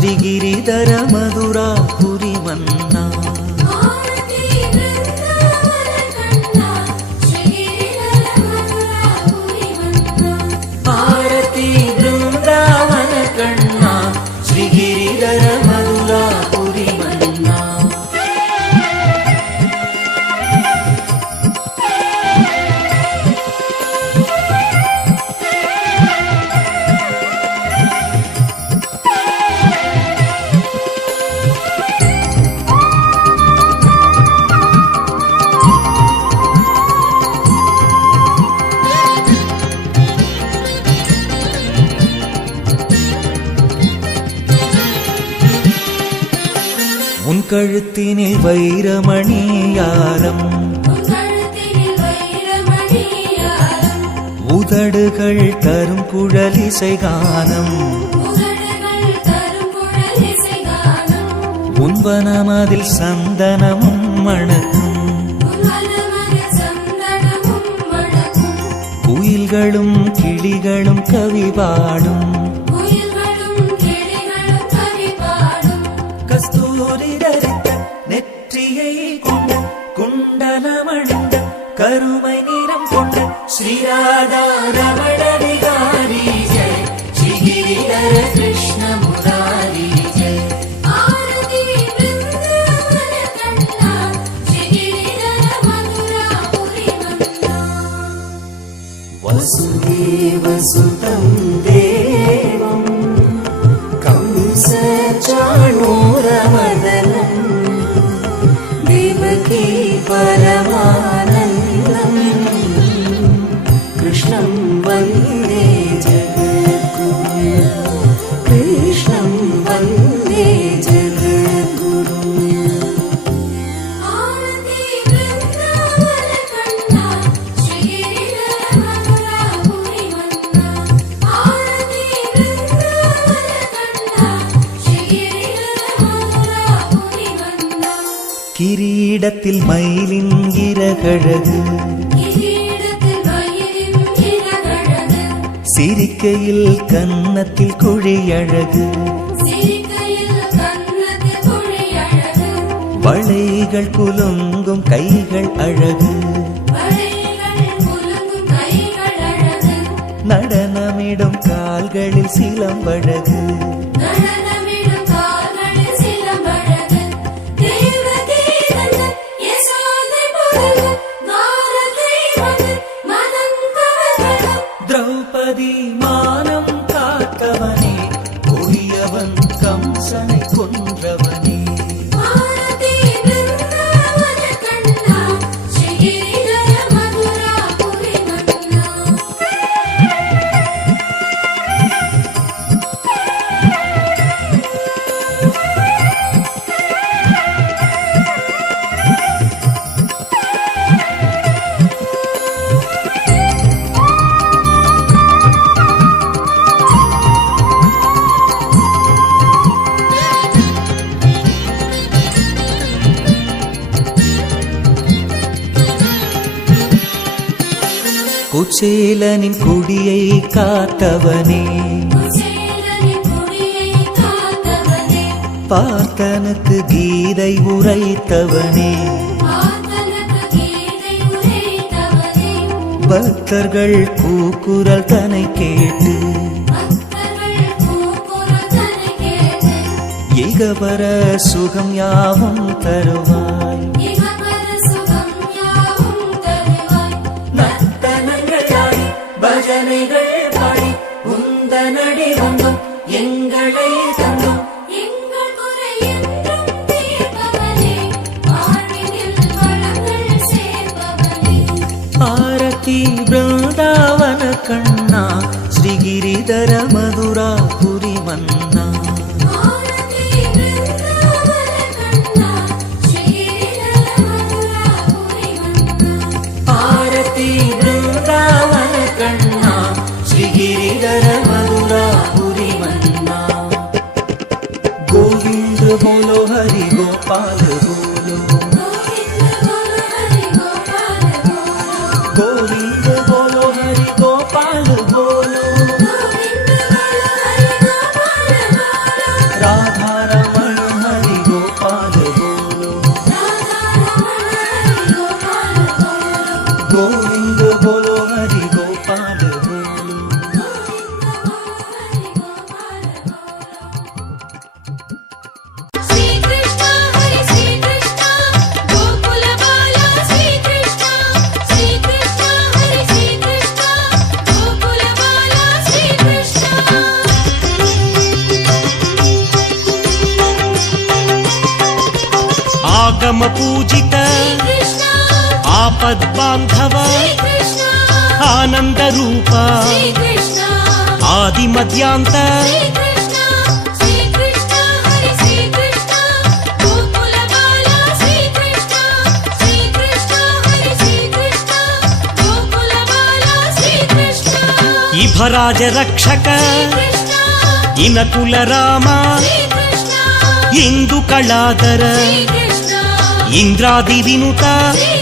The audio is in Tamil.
श्रीगिरिधर मधुरापुरी मन्ना आरती वृंदावन कण्णा श्रीगिरिधर मधुरापुरी मन्ना உன் கழுத்தினில் வைரமணியாரம் உதடுகள் தரும் குழலிசை கானம் உன் வனமதில் சந்தனமும் மணக்கும் குயில்களும் கிளிகளும் கவி பாடும் நெற்றியை கொண்ட குண்டலமணிந்த கருமை நிறம் கொண்ட ஸ்ரீராதா ரமணவிகாரி ஜெய் ஸ்ரீகிரிதர கிருஷ்ண முராரி ஜெய் ஆரதி விருந்தாவன கண்ணா ஸ்ரீகிரிதர மதுராபுரி மன்னா வசுதேவ சுதம் தேவம் कंस चाणूरमदनं देवकी परमानन्दं कृष्णं वन्दे जगद्गुरुं कृष्णं वन्दे जगद्गुरुं आरती वृन्दावन कण्णा श्रीगिरिधर मधुरापुरी मन्ना आरती वृन्दावन கிரீடத்தில் மயிலின் இறகழகு சிரிக்கையில் கன்னத்தில் குழியழகு வளைகள் குலுங்கும் கைகள் அழகு நடனமிடும் கால்களில் சிலம்பழகு திரௌபதி மானம் காத்தவனே கொடியவன் கம்சனை கொன்றவனே ஆரதி விருந்தாவன கண்ணா ஸ்ரீகிரிதர மதுராபுரி மன்னா குச்சேலனின் குடியை காத்தவனே பார்த்தனுக்கு கீதை உரைத்தவனே பக்தர்கள் கூக்குரல் தனை கேட்டு இகவர சுகம் யாவும் தருவாய் பஜனைகள் பாடி உந்தனடி வந்தோம் எங்களை தந்தோம் எங்கள் குறை என்றும் தீர்ப்பவனே வாழ்வினில் வளங்கள் சேர்ப்பவனே ஆரதி பிருந்தாவன கண்ணா ஸ்ரீகிரிதர மதுராபுரி மன்னா श्रीगिरिधर मधुरापुरी मन्ना गोविंद बोलो हरि गोपाल बोलो गोविंद बोलो हरि गोपाल बोलो राधा ఆగమ పూజిత శ్రీకృష్ణ ఆపద్బాంధవ శ్రీకృష్ణ ఆనంద రూప శ్రీకృష్ణ ఆది మధ్యాంత శ్రీకృష్ణ శ్రీకృష్ణ హరి శ్రీకృష్ణ గోకుల బాల శ్రీకృష్ణ శ్రీకృష్ణ హరి శ్రీకృష్ణ గోకుల బాల శ్రీకృష్ణ ఇభరాజ రక్షక శ్రీకృష్ణ ఇనకుల రామ శ్రీకృష్ణ ఇందు కళాధర శ్రీకృష్ణ ఇంద్రాది వినుత శ్రీకృష్ణ